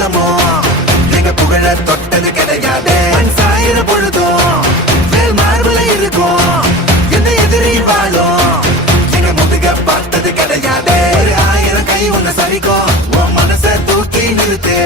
காலமும் எங்க புகழ தொட்டது கிடையாது. சாயிர பொழுதும் மேல் மார்புல இருக்கும் எந்த எதிரி வாழும் எங்க முதுக பார்த்தது கிடையாது. 1000 கை உன்னை சரிக்கும் உன் மனச தூக்கி நிறுத்து.